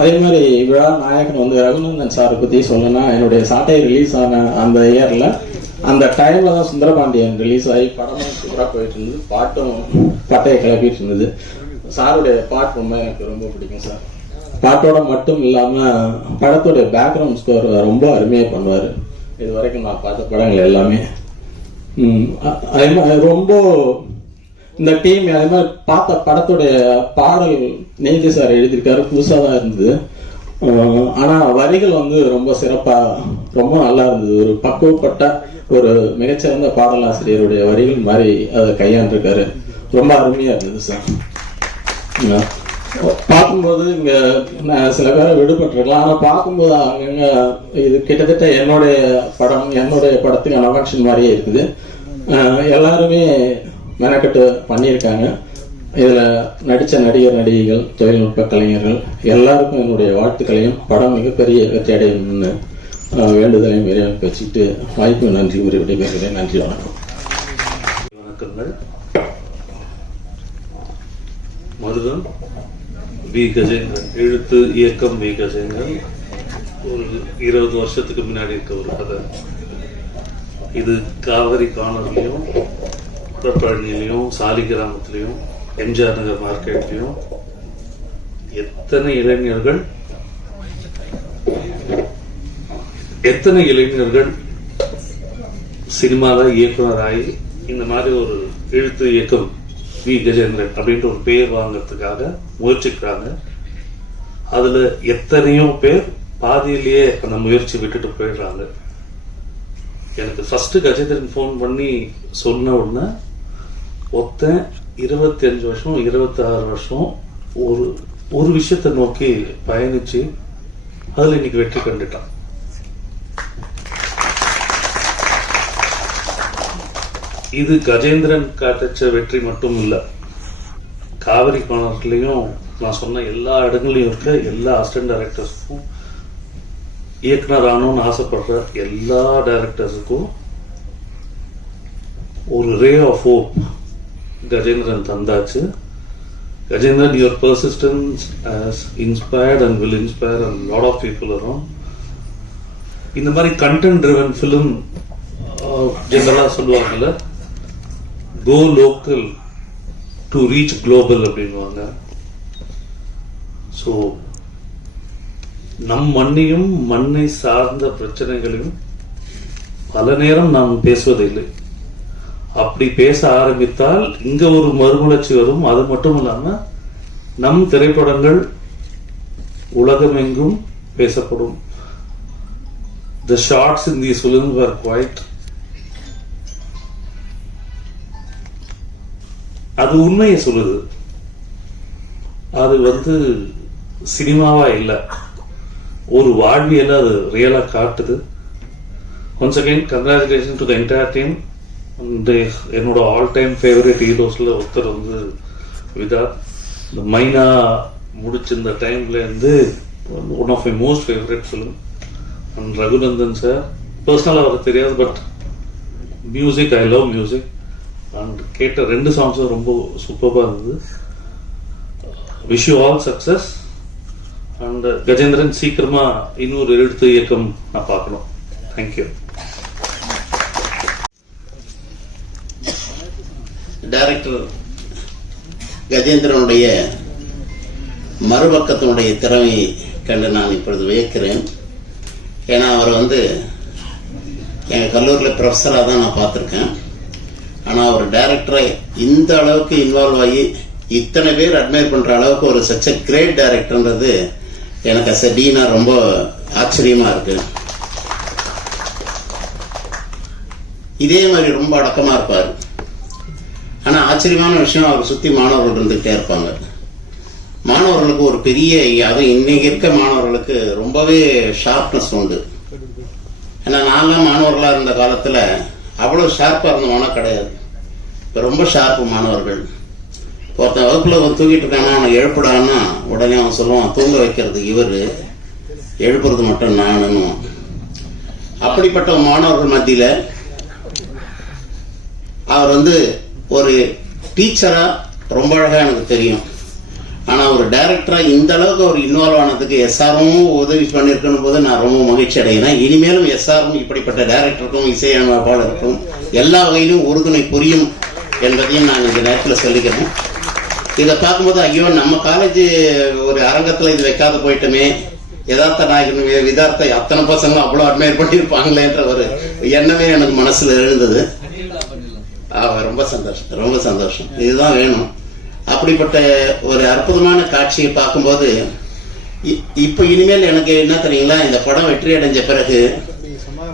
அதே மாதிரி விழா நாயகன் வந்து ரகுநந்தன் சாரை பத்தி சொல்லணும்னா, என்னுடைய சாட்டை ரிலீஸ் ஆன அந்த இயர்ல அந்த டைம்ல தான் சுந்தரபாண்டியன் ரிலீஸ் ஆகி படமும் சூப்பராக போயிட்டு இருந்தது, பாட்டும் பட்டையை கிளப்பிட்டு இருந்தது. சாருடைய பாட்டு ரொம்ப எனக்கு ரொம்ப பிடிக்கும் சார். பாட்டோட மட்டும் இல்லாம படத்தோடைய பேக்ரவுண்ட் ஸ்கோர் ரொம்ப அருமையாக பண்ணுவார். இது வரைக்கும் நான் பார்த்த படங்கள் எல்லாமே அதே மாதிரி ரொம்ப இந்த டீம் அதே மாதிரி பார்த்த படத்துடைய பாடல் நேஜி சார் எழுதியிருக்காரு, புதுசாக தான் இருந்தது. ஆனால் வரிகள் வந்து ரொம்ப சிறப்பாக ரொம்ப நல்லா இருந்தது. ஒரு பக்குவப்பட்ட ஒரு மிகச்சிறந்த பாடலாசிரியருடைய வரிகள் மாதிரி அதை கையாண்டிருக்காரு. ரொம்ப அருமையாக இருந்தது சார். பார்க்கும்போது இங்கே சில பேரை விடுபட்டிருக்கலாம், ஆனால் பார்க்கும்போது அங்கங்கே இது கிட்டத்தட்ட என்னுடைய படத்துக்கான ஃபங்க்ஷன் மாதிரியே இருக்குது. எல்லாருமே மெனக்கட்டு பண்ணியிருக்காங்க. இதில் நடித்த நடிகர் நடிகைகள், தொழில்நுட்ப கலைஞர்கள் எல்லாருக்கும் என்னுடைய வாழ்த்துக்களையும் படம் மிகப்பெரிய வெற்றி அடையும்னு வேண்டுதலையும் இறைவனுக்கு வச்சுட்டு வாய்ப்பு நன்றி கூறி விடைபெறுகிறேன். நன்றி, வணக்கம். வணக்கங்கள். மருதம் வி கஜேந்திரன், எழுத்து இயக்கம் வி கஜேந்திரன். ஒரு 20 வருஷத்துக்கு முன்னாடி இருக்க ஒரு கதை இது. காவிரி காணொலியும், பழனிலையும், சாலி கிராமத்திலையும், எம்ஜிஆர் நகர் மார்க்கெட்லையும் எத்தனை இளைஞர்கள் சினிமாவில் இயக்குனராகி இந்த மாதிரி ஒரு எழுத்து இயக்கம் வி கஜேந்திரன் அப்படின்ற ஒரு பேர் வாங்கிறதுக்காக முயற்சிக்கிறாங்க. அதுல எத்தனையோ பேர் பாதியிலேயே அந்த முயற்சி விட்டுட்டு போயிடுறாங்க. எனக்கு ஃபர்ஸ்ட் கஜேந்திரன் ஃபோன் பண்ணி சொன்ன உடனே ஒருத்தன் 25 வருஷம் 26 வருஷம் ஒரு விஷயத்தை நோக்கி பயணிச்சு அதுல இன்னைக்கு வெற்றி கண்டுட்டான். இது கஜேந்திரன் காட்டச்ச வெற்றி மட்டும் இல்லை, காவிரி காணொலிலையும் நான் சொன்ன எல்லா இடங்களையும் இருக்க எல்லா அசிஸ்டன்ட் டைரக்டர்ஸுக்கும், இயக்குனர் ஆகணும்னு ஆசைப்படுற எல்லா டைரக்டர்ஸுக்கும் ஒரு ரே ஆஃப் ஹோப் கஜேந்திரன் தந்தாச்சு. Gajendran, your persistence has inspired and will inspire a lot of people around. இந்த மாதிரி கண்டென்ட் ட்ரிவன் ஃபிலிம் ஜெனரலாக சொல்லுவாங்கல்ல, கோ லோக்கல் டு ரீச் குளோபல் அப்படின்வாங்க. ஸோ நம் மண்ணையும் மண்ணை சார்ந்த பிரச்சனைகளையும் பல நேரம் நாம் பேசுவதில்லை. அப்படி பேச ஆரம்பித்தால் இங்க ஒரு மறுமலர்ச்சி வரும். அது மட்டும் இல்லாம நம் திரைப்படங்கள் உலகமெங்கும் பேசப்படும். The shots in these films were quite, அது உண்மையை சொல்லுது. அது சினிமாவா இல்ல, ஒரு வாழ்வியல அது ரியலா காட்டுது. Once again congratulation to the entire team. என்னோட ஆல் டைம் ஃபேவரட் ஹீரோஸ்ல ஒருத்தர் விதாத். இந்த மைனா முடிச்ச இந்த டைம்ல இருந்து one of my most favourite film. And Raghunandan sir பர்சனலாக அவருக்கு தெரியாது, but music, I love music. And கேட்ட 2 சாங்ஸும் ரொம்ப சூப்பராக இருந்தது. Wish you all success. And Gajendran சீக்கிரமா இன்னொரு எழுத்து இயக்கம் நான் பார்க்கணும். தேங்க்யூ. டைரக்டர் கஜேந்திரனுடைய மறுபக்கத்தினுடைய திறமையை கண்டு நான் இப்பொழுது வியக்கிறேன். ஏன்னா அவர் எங்கள் கல்லூரியில் ப்ரொஃபஸராக தான் நான் பார்த்துருக்கேன். ஆனால் அவர் டைரக்டரை இந்த அளவுக்கு இன்வால்வ் ஆகி இத்தனை பேர் அட்மையர் பண்ணுற அளவுக்கு ஒரு சச் எ கிரேட் டைரக்டர்ன்றது எனக்கு அஸ் எ டீனா ரொம்ப ஆச்சரியமாக இருக்கு. இதே மாதிரி ரொம்ப அடக்கமாக இருப்பார். ஆனால் ஆச்சரியமான விஷயம், அவர் சுற்றி மாணவர்கள் இருந்துகிட்டே இருப்பாங்க. மாணவர்களுக்கு ஒரு பெரிய, அதுவும் இன்னைக்கு இருக்க மாணவர்களுக்கு ரொம்பவே ஷார்ப்னஸ் உண்டு. ஏன்னா நான்லாம் மாணவர்களாக இருந்த காலத்தில் அவ்வளோ ஷார்ப்பாக இருந்தவனா கிடையாது. இப்போ ரொம்ப ஷார்ப்பு மாணவர்கள். ஒருத்தன் வகுப்பில் தூங்கிட்டு இருக்கானா அவனை எழுப்பிடான்னா உடனே அவன் சொல்லுவான், தூங்க வைக்கிறது இவர், எழுப்புறது மட்டும் நானுன்னு. அப்படிப்பட்ட மாணவர்கள் மத்தியில் அவர் ஒரு டீச்சரா ரொம்ப அழகா எனக்கு தெரியும். ஆனா ஒரு டைரக்டரா இந்த அளவுக்கு அவர் இன்வால்வ் ஆனதுக்கு எஸ்ஆரும் உதவி பண்ணிருக்கணும் போது நான் ரொம்ப மகிழ்ச்சி அடைகிறேன். இனிமேலும் எஸ்ஆரும் இப்படிப்பட்ட டைரக்டருக்கும் இசையமைப்பாளருக்கும் எல்லா வகையிலும் உறுதுணை புரியும் என்பதையும் நான் இந்த நேரத்தில் சொல்லிக்கிறேன். இதை பார்க்கும்போது ஐயோ நம்ம காலேஜ் ஒரு அரங்கத்துல இது வைக்காத போயிட்டோமே, யதார்த்த நாயகன் விதார்த்த அத்தனை பசங்களும் அவ்வளோ அட்மையர் பண்ணியிருப்பாங்களேன்ற ஒரு எண்ணமே எனக்கு மனசுல எழுந்தது. ரொம்ப சந்தோஷம், ரொம்ப சந்தோஷம். இதுதான் வேணும். அப்படிப்பட்ட ஒரு அற்புதமான காட்சியை பார்க்கும்போது இப்போ இனிமேல் எனக்கு என்ன தெரியுங்களா, இந்த படம் வெற்றி அடைஞ்ச பிறகு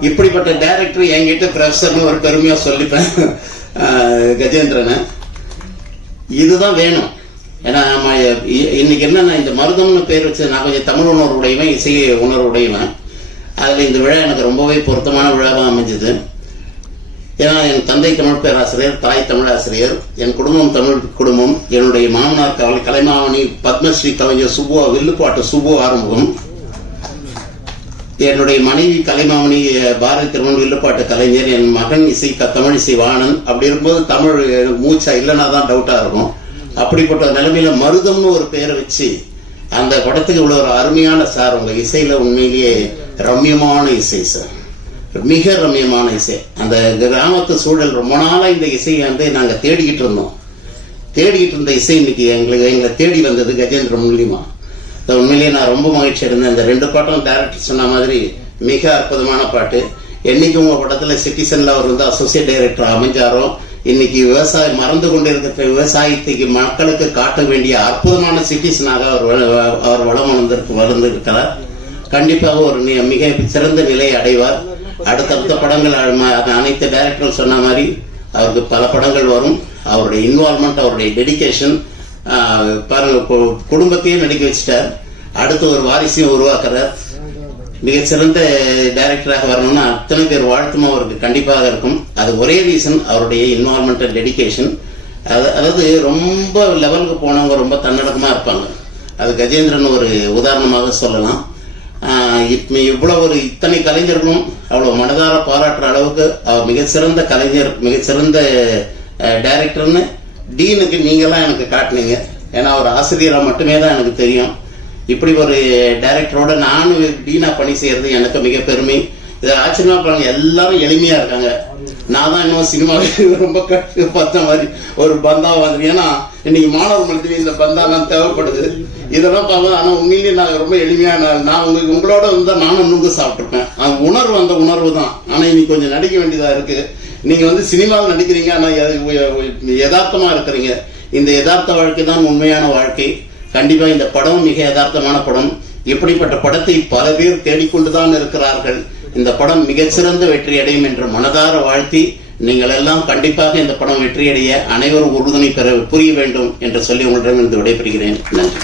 இப்படிப்பட்ட டைரக்டர் என்கிட்ட ப்ரொஃபஸர்னு ஒரு பெருமையா சொல்லிப்பேன் கஜேந்திரனை. இதுதான் வேணும். ஏன்னா இன்னைக்கு என்னன்னா, இந்த மருதம்னு பேர் வச்சு நான் கொஞ்சம் தமிழ் உணர்வு உடையவன், இசை உணர்வு உடையவன். அதில் இந்த விழா எனக்கு ரொம்பவே பொருத்தமான விழாவாக அமைஞ்சது. ஏன்னா என் தந்தை தமிழ் பேராசிரியர், தாய் தமிழாசிரியர், என் குடும்பம் தமிழ் குடும்பம். என்னுடைய மாமனார் கலைமாமணி பத்மஸ்ரீ கலைஞர் சுப்பு, வில்லுப்பாட்டு சுப்பு ஆறுமுகம். என்னுடைய மனைவி கலைமாமணி பாரதி திருமண் வில்லுப்பாட்டு கலைஞர். என் மகன் தமிழ் இசை வாணன். அப்படி இருக்கும்போது தமிழ் மூச்சா இல்லைன்னா தான் டவுட்டா இருக்கும். அப்படிப்பட்ட நிலைமையில மருதம்னு ஒரு பெயரை வச்சு அந்த படத்துக்கு இவ்வளவு ஒரு அருமையான சார். உங்க இசையில உண்மையிலேயே ரம்யமான இசை சார், மிக ரம்யமான இசை. அந்த கிராமத்து சூழல் ரொம்ப நாளா இந்த இசையை வந்து நாங்க தேடிக்கிட்டு இருந்த இசை இன்னைக்கு எங்களை தேடி வந்தது கஜேந்திரன் மூலியமா. உண்மையிலேயே நான் ரொம்ப மகிழ்ச்சி அடைந்தேன். இந்த 2 பாட்டும் டைரக்டர் சொன்ன மாதிரி மிக அற்புதமான பாட்டு. என்னைக்கு உங்க படத்துல சிட்டிசன்ல அவர் வந்து அசோசியேட் டைரக்டர் அமைஞ்சாரோ, இன்னைக்கு விவசாயம் மறந்து கொண்டிருக்கிற விவசாயத்துக்கு மக்களுக்கு காட்ட வேண்டிய அற்புதமான சிட்டிசனாக அவர் வளம் வளர்ந்திருக்கிறார். கண்டிப்பாக ஒரு மிக சிறந்த நிலையை அடைவார். அடுத்தடுத்த படங்கள் அனைத்து டைரக்டர்கள் சொன்ன மாதிரி அவருக்கு பல படங்கள் வரும். அவருடைய இன்வால்மெண்ட், அவருடைய டெடிகேஷன் பாருங்க, குடும்பத்தையே நடிக்க வச்சுட்டார். அடுத்து ஒரு வாரிசையும் உருவாக்குறார். மிகச்சிறந்த டைரக்டராக வரணும்னு அத்தனை பேர் வாழ்த்தும் அவருக்கு கண்டிப்பாக இருக்கும். அது ஒரே ரீசன், அவருடைய இன்வால்மெண்ட் அண்ட் டெடிகேஷன். அதாவது ரொம்ப லெவலுக்கு போனவங்க ரொம்ப தன்னடக்கமா இருப்பாங்க. அது கஜேந்திரன் ஒரு உதாரணமாக சொல்லலாம். இவ்வளவு இத்தனை கலைஞர்களும் அவ்வளவு மனதார பாராட்டுற அளவுக்கு அவர் மிகச்சிறந்த கலைஞர், மிகச்சிறந்த டைரக்டர்னு டீனுக்கு நீங்கெல்லாம் எனக்கு காட்டினீங்க. ஏன்னா ஒரு ஆசிரியராக மட்டுமே தான் எனக்கு தெரியும். இப்படி ஒரு டைரக்டரோட நானும் டீனா பணி செய்யறது எனக்கு மிக பெருமை. இதை ஆச்சரியமா பாருங்க, எல்லாரும் எளிமையா இருக்காங்க. நான் தான் இன்னும் சினிமாவுக்கு ரொம்ப பார்த்த மாதிரி ஒரு பந்தா வந்து. ஏன்னா இன்னைக்கு மாணவர் மனத்திலே இந்த பந்தா நான் தேவைப்படுது. இதெல்லாம் பார்ப்போம். ஆனா உண்மையிலேயே நான் ரொம்ப எளிமையான, நான் உங்களோட வந்து நானும் நுங்கு சாப்பிட்டுருப்பேன். அந்த உணர்வு அந்த உணர்வு தான். ஆனா இன்னைக்கு கொஞ்சம் நடிக்க வேண்டியதா இருக்கு. நீங்க வந்து சினிமாவில் நடிக்கிறீங்க, ஆனா யதார்த்தமா இருக்கிறீங்க. இந்த யதார்த்த வாழ்க்கை தான் உண்மையான வாழ்க்கை. கண்டிப்பா இந்த படம் மிக யதார்த்தமான படம். இப்படிப்பட்ட படத்தை பல பேர் தேடிக்கொண்டுதான் இருக்கிறார்கள். இந்த படம் மிகச்சிறந்த வெற்றி அடையும் என்று மனதார வாழ்த்தி, நீங்கள் எல்லாம் கண்டிப்பாக இந்த படம் வெற்றியடைய அனைவரும் உறுதுணை புரிய வேண்டும் என்று சொல்லி உங்களிடமிருந்து விடைபெறுகிறேன். நன்றி.